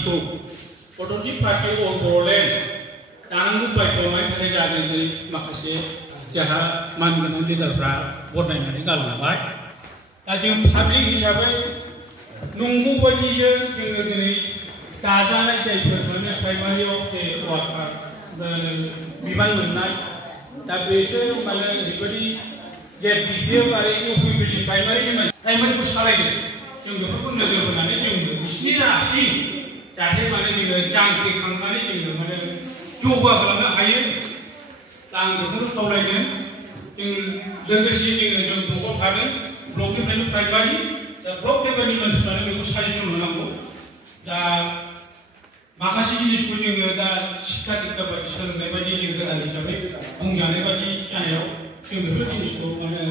पार्टीखौ Bodoland party अल बड'लेण्ड दानांगौ बायथ'नायनि थाखाय जादों माखासे जोंहा मानगोनां लिडारफ्रा बरनायनानै गालांबाय दा जों पाब्लिक हिसाबै नंगौ बायदियै जोङो दिनै दाजानाय जायफोर माने प्राइमारियाव जे वार्कार बिबान मोननाय दा बेसोर माने ओरैबायदि जे बिपिएफ आरो इउपिपिनि प्राइमारिखौ सालायदों जों बेफोरखौ नोजोर होनानै जों बिसिनि राहासिम जाहाथे माने जोङो जांख्रिखांनानै जोङो माने जौगाहोलांनो हायो दा आं बेखौनो खावलायदों जों लोगोसे जों ब्लकआव थादों ब्लकनिफ्रायनो प्राइमारि दा ब्लक लेभेलनि मानसिफ्रानो बेखौ साजेसन होनांगौ दा माखासे जिनिसखौ जोङो दा शिक्षा दीक्षा बायदि सोलोंनाय बायदि जों गोदान हिसाबै बुंजानाय बायदि जानायाव जों बेफोर जिनिसखौ माने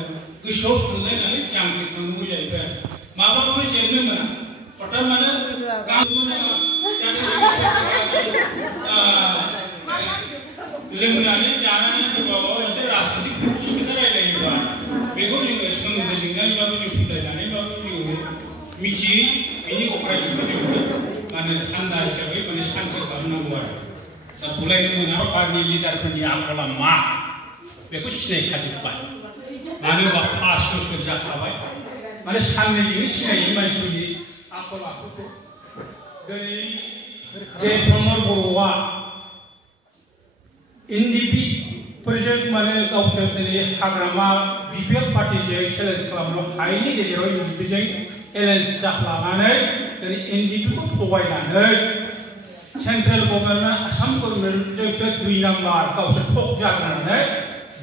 गोसोआव सानलायनानै जांख्रिखांनांगौ जाहैबाय माब्लाबाबो जेननो मोना हथात माने लोंनानै जानानै सोरबा मोनसे राजनितिक खोथा रायलायोबा बेखौ जोङो सोमोन्दो लिंनानैबाबो जों बुजायनानैबाबो जोङो मिथियै बिनि अफायखौ जोङो माने थान्दा हिसाबै माने सान्थि खालामनांगौ आरो दा बुलायनो मोना पार्टी लिडारफोरनि आखला मा बेखौ सिनायखाजोब्बाय मानो होनबा 5 बोसोर जाखाबाय माने साननैजोंनो सिनायै मानसिफोरनि आखल आखुखौ दिनै जे प्रमद बर'आ एनडिपि फोरजों माने गावसोर दिनै हाग्रामा बिपिएफ पार्टीजों चेलेन्ज खालामनो हायैनि गेजेराव एनडिपिजों एलायन्स जाफ्लानानै दिनै एनडिपिखौ थगायनानै सेन्ट्रेल गभर्नमेन्ट आसाम गभर्नमेन्टजों 2 नाम्बार गावसोर थक जाग्रानै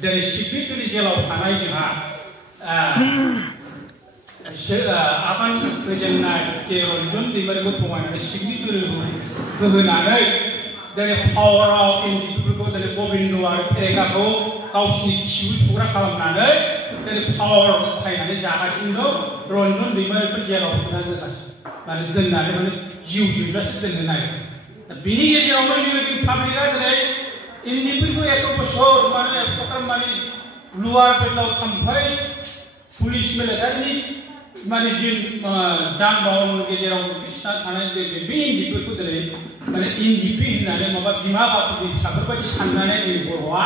दिनै सिक्रिटरि जेलाव थानाय जोंहा आगान होजेननाय जे रन्जन दैमारिखौ थगायनानै सिक्रिटरि होहोनानै दिनै पावाराव एनडिपिफोरखौ दिनै गबिन्द आरो फेरेंगाखौ गावसिनि खिबु सुग्रा खालामनानै दिनै पावार खायनानै जागासिनो दं रन्जन दैमारिखौ जेलाव सोना दोनगासिनो माने दोननानै माने जिउ जोबजासे दोननो नागिरो दा बिनि गेजेरावनो जोङो पाब्लिकआ दिनै एनडिपिखौ 1 बोसोर माने माने लुवार बेलाव थांबाय पुलिस मिलिटारिनि माने जों जान बाहननि गेजेराव बिसिना थानाय बे एनडिपिखौ दिनै माने एनडिपि होननानै माबा बिमा बाथौनि फिसाफोर बायदि साननानै जोंनि बर'आ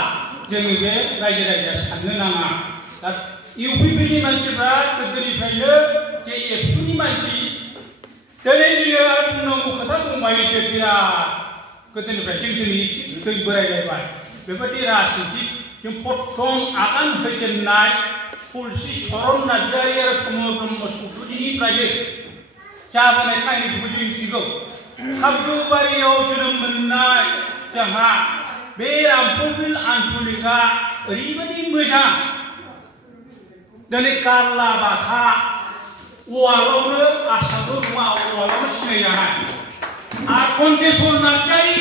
जोङो बे रायजो राजाया साननो नाङा दा इउपिपिनि मानसिफ्रा गोदोनिफ्रायनो जे एबसुनि मानसि दिनै जोङो बुंनांगौ खोथा बुंबायसो बिराद गोदोनिफ्राय जों दै बोरायलायबाय बेबायदि राजनितिक जों प्रथम आगान होजेननाय तुलसी चरण नार्जारि आरो प्रमद ब्रह्म चौधुरिनिफ्रायनो जाबोनाय काहिनिखौबो जों मिथिगौ हाब्रुबारियाव जोनोम मोननाय जोंहा बे रामफलबिल आन्चलिकआ ओरैबायदि मोजां दिनै गारला बाथा वालावनो आसामबो नङा वालावनो सिनायजानाय आरो कन्टेस्वर नार्जारि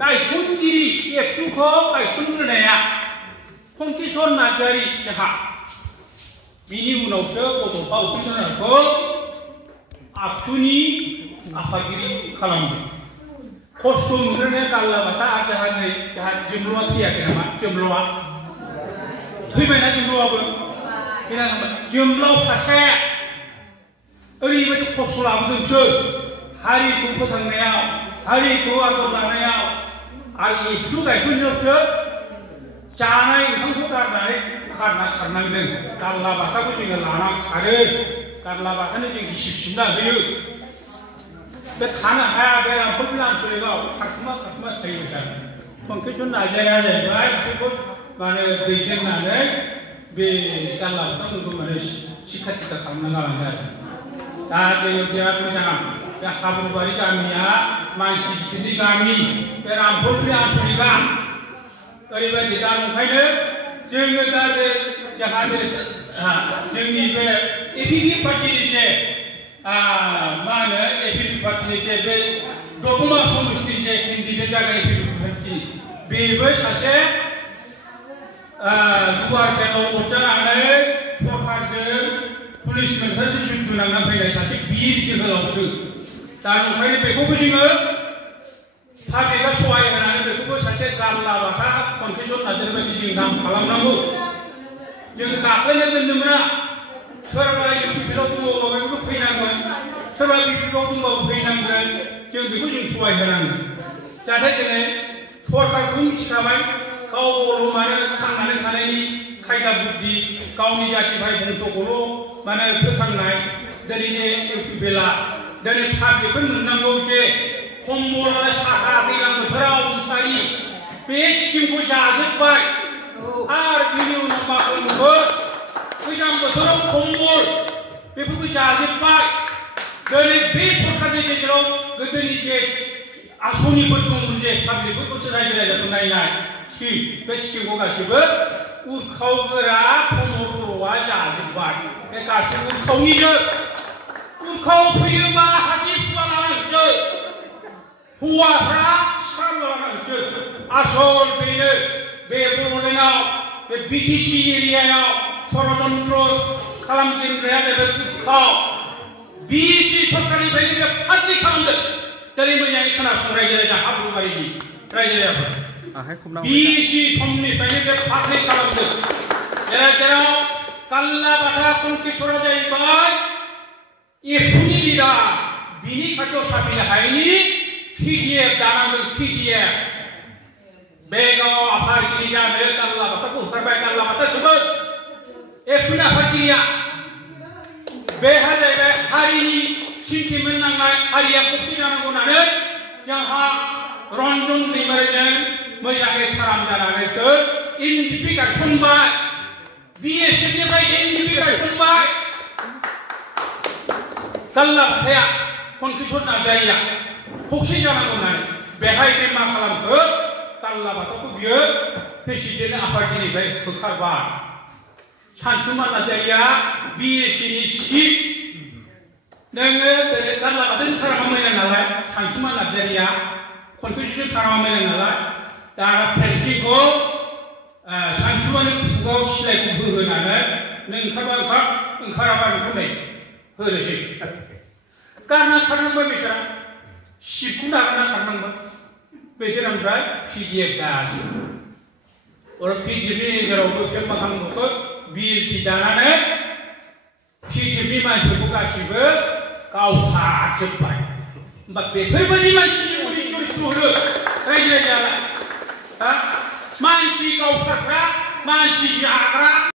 गायसनगिरि एबसुखौ गायसनग्रोनाया कन्टेस्वर नार्जारि जोंहा बिनि उनावसो बड'फा उपेन्द्रनाथखौ आबसुनि आफादगिरि खालामदों खस्थ' नुग्रोनाया गारलाबाथा आरो जोंहा जोंब्ल'आ थैयाखै नामा जोंब्ल'आ थैबायना जोंब्ल'आबो जोंब्लाव सासे ओरैबायदि खस्थ' लाबोदोंसो हारिखौ फोथांनायाव हारिखौ आदर लानायाव आरो एबसु गायसननायावसो जानाय ओंखामखौ गारनानै खारनांदों गारलाबाथाखौ जोङो लाना खारो गारलाबाथानो जों गिसिब सिबना होयो बे थानो हाया बे रामफलबिल आन्चलिकआव खारखुमा थायो सार कन्टेस्वर नार्जारिया जाहैबाय बिसोरखौ माने दैदेननानै बे गारलाबाथाफोरखौ माने शिक्षा दीक्षा खालामना गालांदों आरो दा जोङो बिराद मोजां बे हाब्रुबारि गामिया मानसि गिदिरनि गामि बे रामफलबिल आन्चलिकआ ओरैबायदि दा ओंखायनो जोङो दा जोंहा जोंनि बे एपिपि पार्टिनि जे मा होनो एपिपि पार्टिनि जे बे दतमा समष्टिनि जे केन्डिडेट जागोन एपिपि पार्टि बेबो सासे गुवार बेलाव अरजानानै सरकारजों पुलिस मिलिटारिजों जुद्ध नांना फैनाय सासे बिर जोहोलावसो दा ओंखायनो बेखौबो जोङो पाब्लिकआ सहाय होनानै बेखौबो सासे गारलाबाथा कन्टेस्वर नार्जारि बायदि जों नाम खालामनांगौ जों गाख्लायनो दोननो मोना सोरबा इउपिपिआव दङबा बेखौ फैनांगोन सोरबा बिफोरखौ बुंबाबो फैनांगोन जों बेखौ जों सहाय होनांगोन जाहाथे जोङो सरकारखौ मिथिखाबाय गाव बर' माने थांनानै थानायनि खायदा बुद्धि गावनि जाथि भाइ बंस'खौल' माने फोथांनाय दिनै जे बेला दिनै पाब्लिकफोर मोननांगौ जे कम्बल आरो साहा दैज्लां बोथोराव मुसारि बे स्किमखौ जाजोब्बाय आरो बिनि उनाव मा खालामो गोजां बोथोराव कम्बल बेफोरखौ जाजोब्बाय दिनै बे सरकारनि गेजेराव गोदोनि जे आसनिफोर दंमोन जे पाब्लिकफोरखौसो रायजो राजाखौ नायनाय बे स्किमखौ गासिबो उरखावगोरा प्रमद बर'आ जाजोब्बाय बे गासिबो उरखावनिजों उरखाव फैयोबा हासिबा लानांसो हौवाफ्रा सिखा लानांसो आसल बेनो बे बड'लेण्डआव बे बिटिसि एरियायाव षड़यन्त्र खालामजेनग्राया जाबाय उरखाव बिटि सरकारनिफ्रायनो बे फाद्रि खालामदों दिनै मोजाङै खोनासं रायजो राजा हाब्रुबारिनि रायजो राजाफोर बिटि समनिफ्रायनो बे फाद्रि खालामदों जेराव काल्लाबाथा कनकेसरा जाहैबाय एफुनि लिडार बिनि खाथियाव साफैनो हायैनि पिडिएफ दानांगोन पिडिएफ बे गाव आफादगिरि जानो काल्लाबाथाखौ होखारबाय काल्लाबाथा जोबोद एफुनि आफादगिरिया बेहा जाहैबाय हारिनि सिन्टिमेन्ट नांनाय हारिया खौसे जानांगौ होननानै जोंहा रन्जन दैमारिजों मोजाङै थाराम जानानैसो एनडिपि गायसनबाय बिएसएफनिफ्राय एनडिपि गायसनबाय काल्लाबाथाया कनकेसर नार्जारिया खौसे जानांगौ होननानै बेहाय बे मा खालामखो काल्लाबाथाखौ बियो प्रेसिडेन्ट आफादगिरिनिफ्राय होखारबाय सानसुमा नार्जारिया बिएसएनि सिट नोङो दिनै काल्लाबाथानि थारामा मोजां नालाय सानसुमा नार्जारिया कनकेसरनि थारामा मोजां नालाय दा पेन्सिंखौ सानसुमानि खुगाव सिलाइखौ होहोनानै नों ओंखारबा ओंखाराबा बेखौ नै होनोसै गारना खारनांबाय बिसोरा सिटखौ नागारना खारनांबाय बिसोर ओमफ्राय पिडिएफ गासिबो पिडिएफनि गेजेरावबो बिसोर मा खालामबावखो बिएलटि दानानै पिडिएफनि मानसिफोरखौ गासिबो गावथारजोब्बाय होमबा बेफोरबायदि मानसिनि चरित्र होनो रायजो राजायालाय मानसि गावथारग्रा मानसि जाग्रा